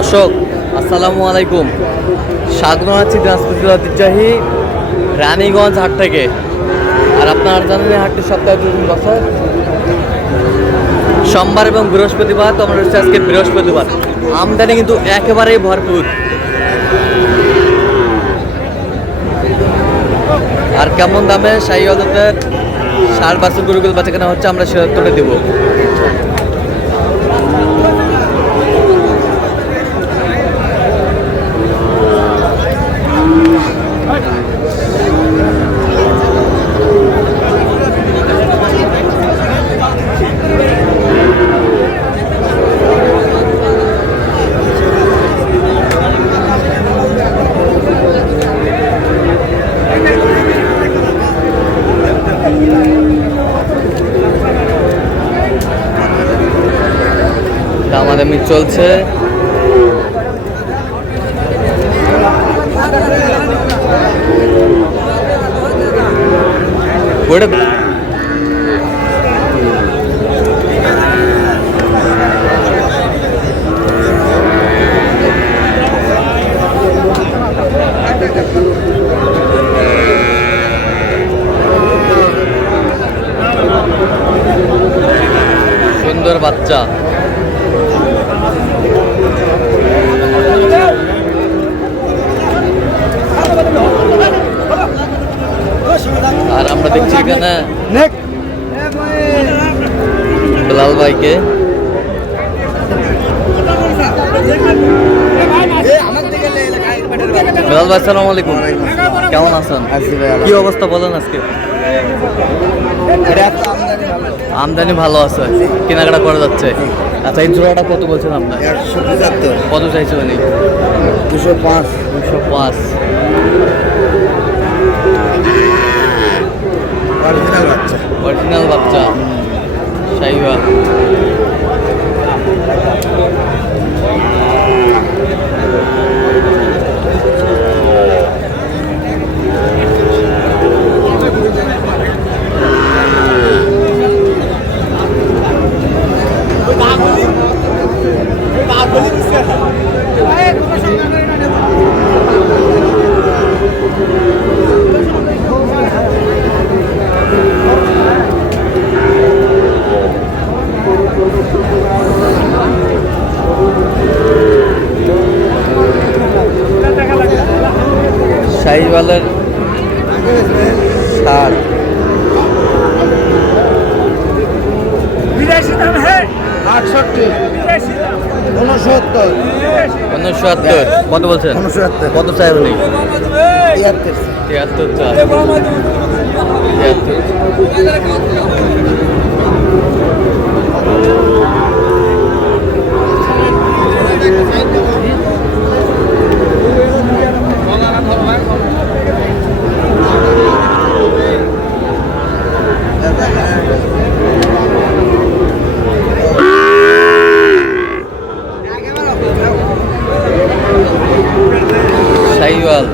দর্শক আসসালামু আলাইকুম, স্বাগত জানাচ্ছি দিনাজপুর জেলা ঐতিহ্যবাহী রানীগঞ্জ হাট থেকে। আর আপনারা জানেন হাটটি সপ্তাহে 2 দিন বসে, সোমবার এবং বৃহস্পতিবার। তো আমরা হচ্ছে আজকে বৃহস্পতিবার। আমদানি কিন্তু একেবারেই ভরপুর। আর কেমন দামে শাহী আদতের ষাঁড় বাছুর গরুগুলো বেচা কেনা হচ্ছে আমরা সে উত্তরটা দেবো। দামাদামি চলছে। সুন্দর বাচ্চা। আর আমরা দেখছি এখানে বেলাল ভাইকে। বেলাল ভাই আসসালামু আলাইকুম, কেমন আছেন? কি অবস্থা বলেন আজকে? আমদানি ভালো আছে, কেনাকাটা করা যাচ্ছে। আচ্ছা, এই জোড়াটা কত বলছেন আপনার? 175। কত চাইছিলেন? 205। 205। অরিজিনাল বাচ্চা। অরিজিনাল বাচ্চা শাহিওয়াল। শাহিওয়ালের ষাঁড়। বিদেশি দাম হ্যাঁ 68। 69। 69। কত বলছেন? 69। কত চাই উনি? 73। 73 চাই। 73। শাহিওয়াল।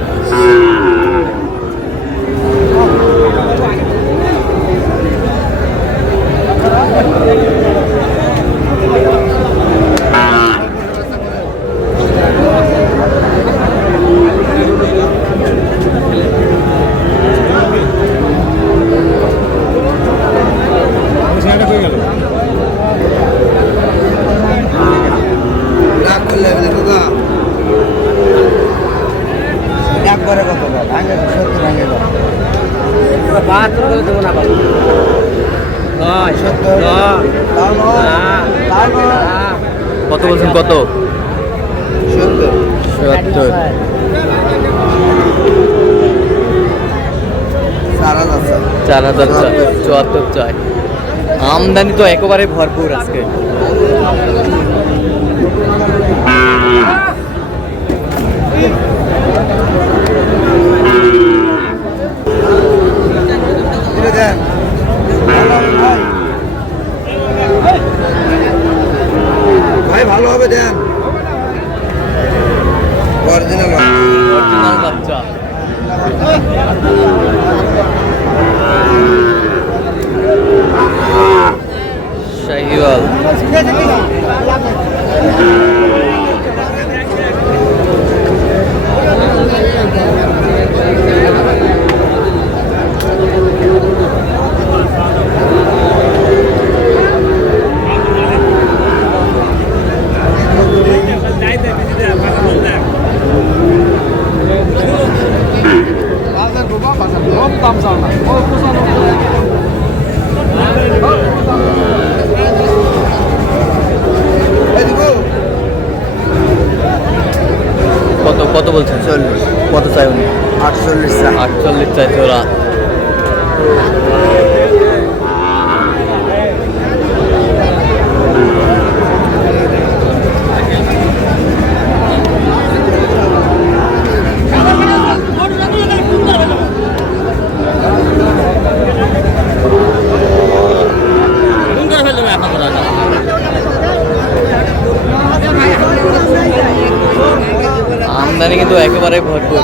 কত বলছেন? কত? 70। 4000 চাই। 74 চাই। আমদানি তো একেবারে ভরপুর আজকে। ভাই ভালো হবে দেন। অরিজিনাল বাচ্চা। শাহিওয়াল। বলছেন? 40 কত চাই উনি? 48 চা 48 চাই জোড়া। আমদানি কিন্তু একেবারে ভরপুর।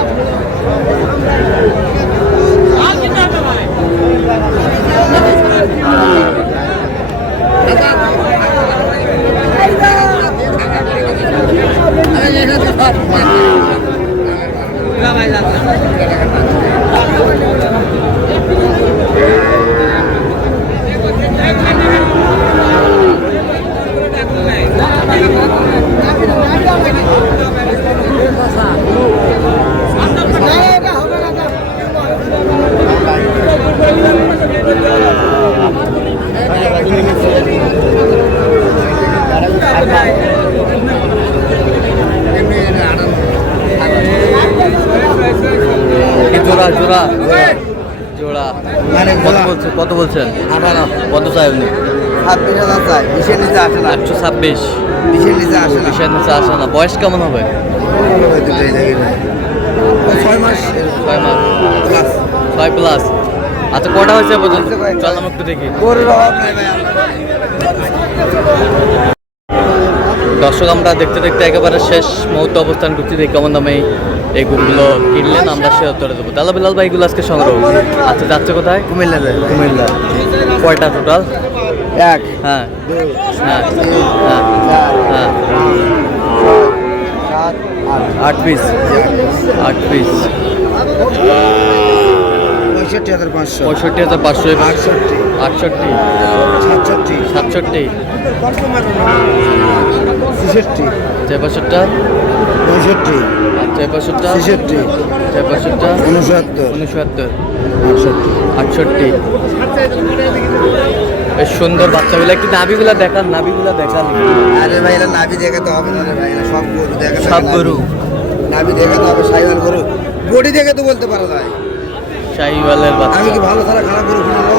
জোড়া জোড়া জোড়া মানে কত বলছেন? 18 কত চাই উনি? 26,000 চাই 20 নিচে আসে না 826। 20 নিচে আসে না 20 নিচে আসে না। বয়স কেমন হবে? ওই দুটোই লাগে 6 মাস 6 মাস প্লাস 6+। আচ্ছা কটা হয়েছে পর্যন্ত? চললাম একটু দেখি। গরুর অভাব নাই ভাই দর্শক আমরা দেখতে দেখতে একেবারে শেষ মুহূর্তে অবস্থান করছি যে কেমন দামে এই গরুগুলো কিনলেন আমরা সে উত্তরে দেবো। তাহলে বিলাল ভাই এগুলো আজকে সংগ্রহ। আচ্ছা যাচ্ছে কোথায়? কুমিল্লা যায় কুমিল্লা। কয়টা টোটাল? 1 হ্যাঁ 2 হ্যাঁ 3 হ্যাঁ 4 হ্যাঁ 7 8 পিস 8 পিস 65,500 65,500 68 68 67 67 66 চেপাশোরটা 65 চেপাশোরটা 66 চেপাশোরটা 69 69 68 68। বেশ সুন্দর বাচ্চাগুলো একটু নাভিগুলা দেখান নাভিগুলা দেখান। আরে ভাই এরা নাভি দেখাতে হবে না রে ভাই এরা সব গরু দেখাতে সব গরু নাভি দেখাতে হবে সাইওয়াল গরু বডি দেখে তো বলতে পারা যায় শাহিওয়ালের বাচ্চা। আমি কি ভালো ছাড়া খারাপ গরু কিনবো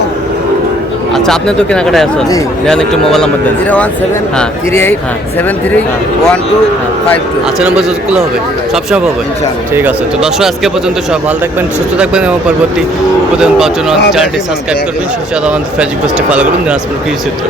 আচ্ছা আপনি তো কেনাকাটায় আছেন, জি। দেন একটু মোবাইল নাম্বার দেন। 017 হ্যাঁ। 38 হ্যাঁ। 73 হ্যাঁ। 12 52 আচ্ছা নম্বর যতগুলো হবে সব সব হবে। ইনশাআল্লাহ। ঠিক আছে তো দর্শক আজকে পর্যন্ত সব ভালো থাকবেন সুস্থ থাকবেন এবং পরবর্তী প্রতিদিন পাওয়ার জন্য চ্যানেলটি সাবস্ক্রাইব করবেন। সোশ্যাল আমাদের ফেসবুক পেজটি ফলো করুন দিনাজপুর কৃষি চিত্র।